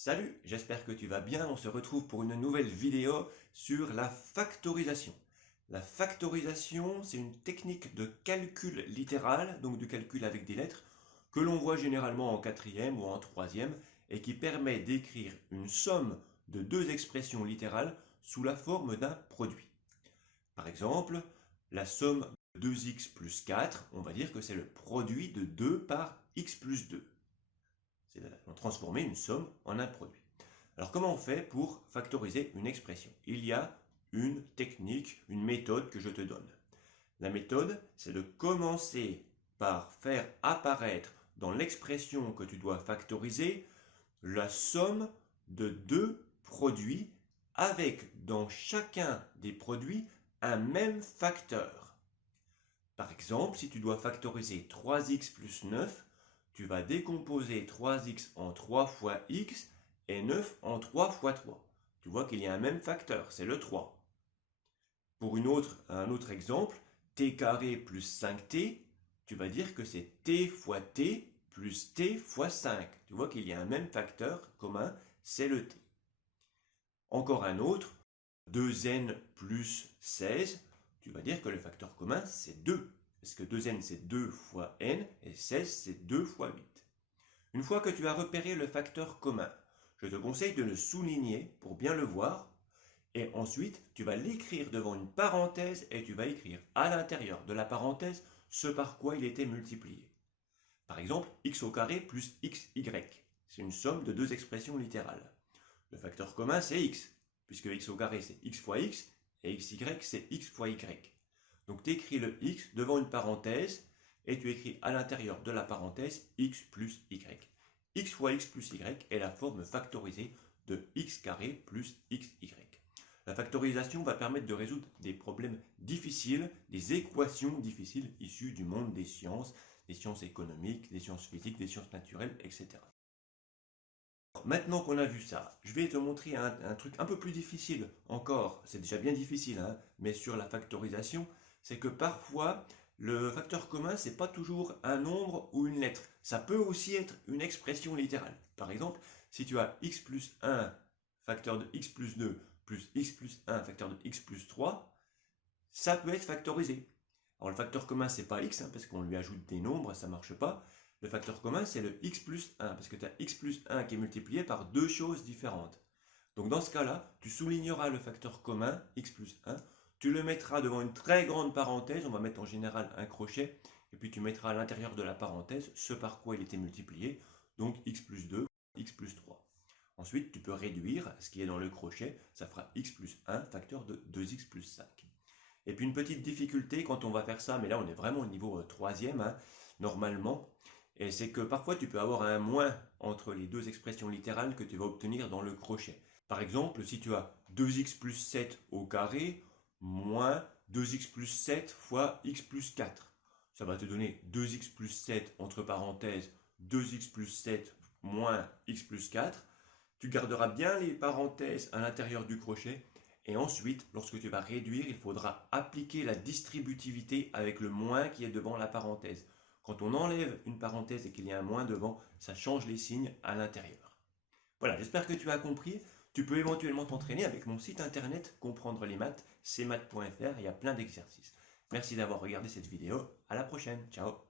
Salut, j'espère que tu vas bien. On se retrouve pour une nouvelle vidéo sur la factorisation. La factorisation, c'est une technique de calcul littéral, donc de calcul avec des lettres, que l'on voit généralement en quatrième ou en troisième et qui permet d'écrire une somme de deux expressions littérales sous la forme d'un produit. Par exemple, la somme de 2x plus 4, on va dire que c'est le produit de 2 par x plus 2. C'est transformer une somme en un produit. Alors comment on fait pour factoriser une expression? Il y a une technique, une méthode que je te donne. La méthode, c'est de commencer par faire apparaître dans l'expression que tu dois factoriser la somme de deux produits avec dans chacun des produits un même facteur. Par exemple, si tu dois factoriser 3x plus 9, tu vas décomposer 3x en 3 fois x et 9 en 3 fois 3. Tu vois qu'il y a un même facteur, c'est le 3. Pour un autre exemple, t carré plus 5t, tu vas dire que c'est t fois t plus t fois 5. Tu vois qu'il y a un même facteur commun, c'est le t. Encore un autre, 2n plus 16, tu vas dire que le facteur commun, c'est 2. Parce que 2n, c'est 2 fois n, et 16, c'est 2 fois 8. Une fois que tu as repéré le facteur commun, je te conseille de le souligner pour bien le voir. Et ensuite, tu vas l'écrire devant une parenthèse et tu vas écrire à l'intérieur de la parenthèse ce par quoi il était multiplié. Par exemple, x au carré plus xy. C'est une somme de deux expressions littérales. Le facteur commun, c'est x, puisque x au carré, c'est x fois x, et xy, c'est x fois y. Donc tu écris le x devant une parenthèse, et tu écris à l'intérieur de la parenthèse x plus y. X fois x plus y est la forme factorisée de x carré plus xy. La factorisation va permettre de résoudre des problèmes difficiles, des équations difficiles issues du monde des sciences économiques, des sciences physiques, des sciences naturelles, etc. Maintenant qu'on a vu ça, je vais te montrer un truc un peu plus difficile encore. C'est déjà bien difficile, hein, mais sur la factorisation, c'est que parfois, le facteur commun, c'est pas toujours un nombre ou une lettre. Ça peut aussi être une expression littérale. Par exemple, si tu as x plus 1 facteur de x plus 2 plus x plus 1 facteur de x plus 3, ça peut être factorisé. Alors le facteur commun, c'est pas x, hein, parce qu'on lui ajoute des nombres, ça marche pas. Le facteur commun, c'est le x plus 1, parce que tu as x plus 1 qui est multiplié par deux choses différentes. Donc dans ce cas-là, tu souligneras le facteur commun, x plus 1, tu le mettras devant une très grande parenthèse, on va mettre en général un crochet, et puis tu mettras à l'intérieur de la parenthèse ce par quoi il était multiplié, donc x plus 2, x plus 3. Ensuite, tu peux réduire ce qui est dans le crochet, ça fera x plus 1, facteur de 2x plus 5. Et puis une petite difficulté quand on va faire ça, mais là on est vraiment au niveau 3e, hein, normalement, et c'est que parfois tu peux avoir un moins entre les deux expressions littérales que tu vas obtenir dans le crochet. Par exemple, si tu as 2x plus 7 au carré moins 2x plus 7 fois x plus 4, ça va te donner 2x plus 7 entre parenthèses 2x plus 7 moins x plus 4. Tu garderas bien les parenthèses à l'intérieur du crochet. Et ensuite, lorsque tu vas réduire, il faudra appliquer la distributivité avec le moins qui est devant la parenthèse. Quand on enlève une parenthèse et qu'il y a un moins devant, ça change les signes à l'intérieur. Voilà, j'espère que tu as compris. Tu peux éventuellement t'entraîner avec mon site internet Comprendre les maths, cmath.fr, il y a plein d'exercices. Merci d'avoir regardé cette vidéo. À la prochaine. Ciao.